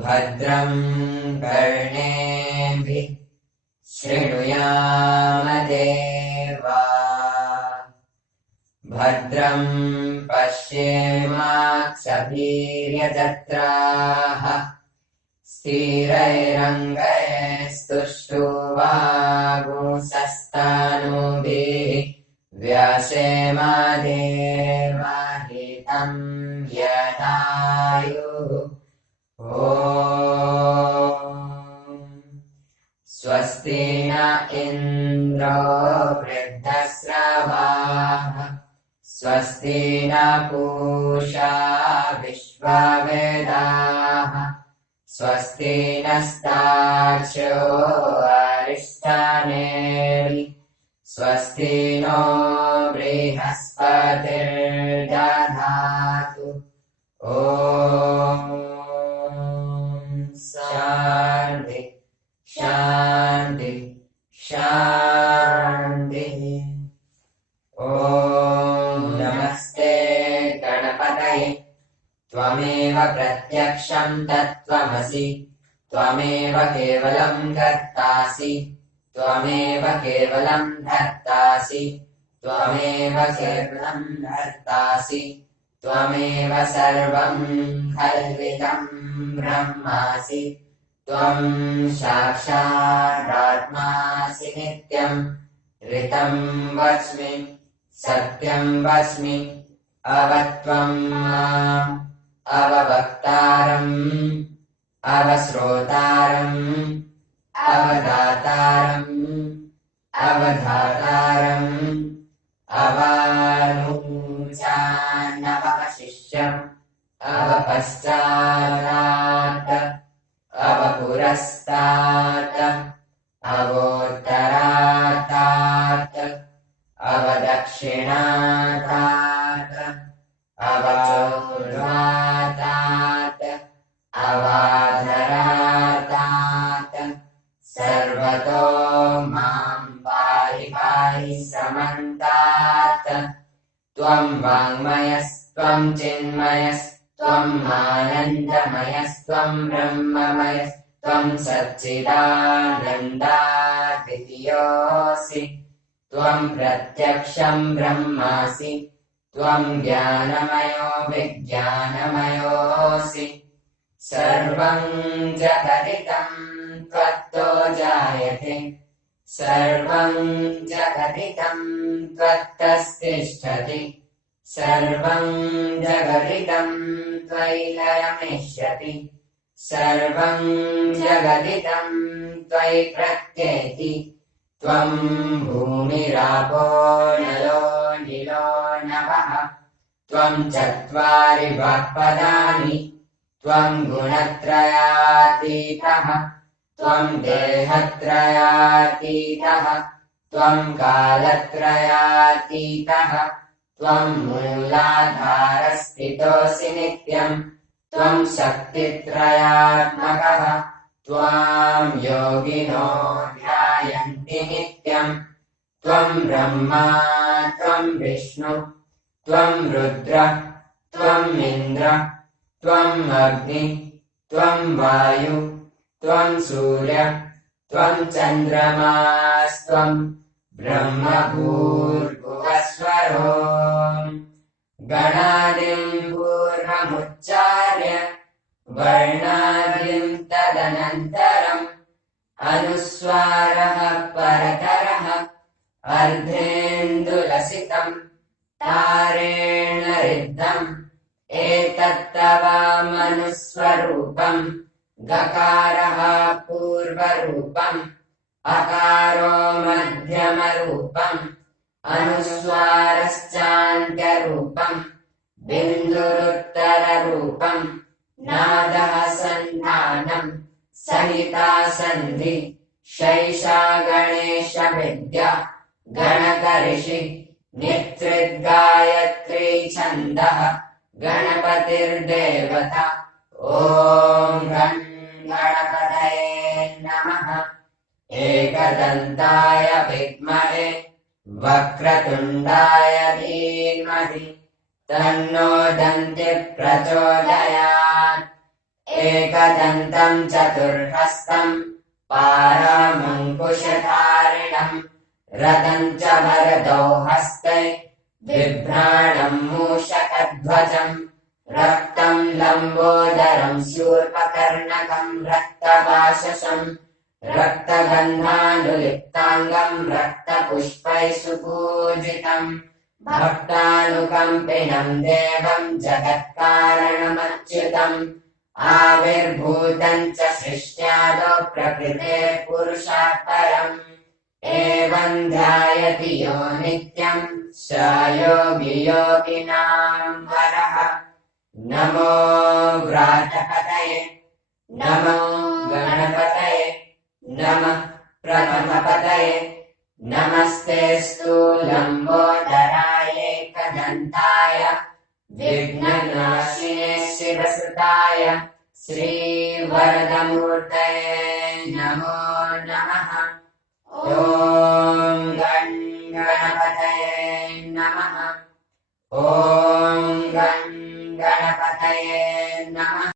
भद्रं कर्णेभिः शृणुयामदेवा भद्रं पश्येमाक्षभिर्यजत्राः स्थिरैरङ्गैस्तुष्टुवागुंसस्तानुभिः व्यासेमादेवाहितं यदायुः। स्वस्ति न इन्द्रो वृद्धस्रवाः स्वस्ति न पूषा विश्ववेदाः स्वस्ति नस्तार्क्ष्यो अरिष्ठानेमिः स्वस्ति नो बृहस्पतिर्दधातु। शान्ति शान्ति शान्तिः। नमस्ते गणपतये त्वमेव प्रत्यक्षं तत्त्वमसि त्वमेव केवलं कर्तासि त्वमेव केवलं धर्तासि त्वमेव केवलं धर्तासि त्वमेव सर्वं कल्पितं ब्रह्मासि त्वं साक्षादात्मासि नित्यं ऋतं वच्मि सत्यं वच्मि अवत्वं माम् अववक्तारम् अवश्रोतारम् अवदातारम् अवधातारम् अवानुजानवशिष्यम् अवपश्चात् अवपुरस्तात् अवोत्तरात् अवदक्षिणात् अवचोर्ध्वात् अवाधरात् सर्वतो मां पाहि पाहि समन्तात्। त्वं वाङ्मयस्त्वं चिन्मयस्त्वम् आनन्दमयस्त्वं ब्रह्ममयस्त्वं सच्चिदानन्दाद्वितीयोऽसि त्वं प्रत्यक्षं ब्रह्मासि त्वं ज्ञानमयो विज्ञानमयोऽसि सर्वं जगदिदं त्वत्तो जायते सर्वं जगदिदं त्वत्तस्तिष्ठति सर्वं जगदिदं त्वयि लयमिष्यति सर्वं जगदिदं त्वयि प्रत्येति त्वं भूमिरापो नलो निलो नभः त्वं चत्वारि वाक्पदानि त्वं गुणत्रयातीतः त्वं देहत्रयातीतः त्वं कालत्रयातीतः त्वं मूलाधारस्थितोऽसि नित्यं त्वं शक्तित्रयात्मकः त्वां योगिनो ध्यायन्ति नित्यं त्वं ब्रह्मा त्वं विष्णु त्वं रुद्र त्वम् इन्द्र त्वम् अग्नि त्वं वायु त्वं सूर्य त्वं चन्द्रमास्त्वं ब्रह्म भूर्भुवस्वरो गणादिं पूर्वमुच्चार्य वर्णादिं तदनन्तरम् अनुस्वारः परतरः अर्धेन्दुलसितम् तारेण रिद्धम् एतत्तवामनुस्वरूपम् गकारः पूर्वरूपम् अकारो मध्यमरूपम् अनुस्वारश्चान्त्यरूपम् बिन्दुरुत्तररूपम् नादः सन्धानम् सहिता सन्धि शैषा गणेश विद्या गणकऋषि नित्रिद्गायत्री छन्दः गणपतिर्देवता ॐ गणपतये नमः। एकदन्ताय विद्महे वक्रतुण्डाय धीमहि तन्नो दन्तिः प्रचोदयात् एकदन्तम् चतुर्हस्तम् पारामङ्कुशधारिणम् रथम् च वरदौ हस्ते बिभ्राणम् मूषकध्वजम् रक्तम् लम्बोदरम् शूर्पकर्णकम् रक्तपाशशम् रक्तगन्धानुलिप्ताङ्गम् रक्तपुष्पैः सुपूजितम् भक्तानुकम्पिनम् देवम् जगत्कारणमच्युतम् आविर्भूतम् च सृष्ट्यादौ प्रकृतेः पुरुषात् परम् एवम् ध्यायति यो नित्यम् स योगी योगिनाम् वरः नमो व्रातपतये नमो गणपतये नमः प्रथमपतये नमस्तेऽस्तु लम्बोदराय एकदन्ताय विघ्ननाशिने शिवसुताय श्रीवरदमूर्तये नमो नमः ॐ गं गणपतये नमः ॐ गं गणपतये नमः।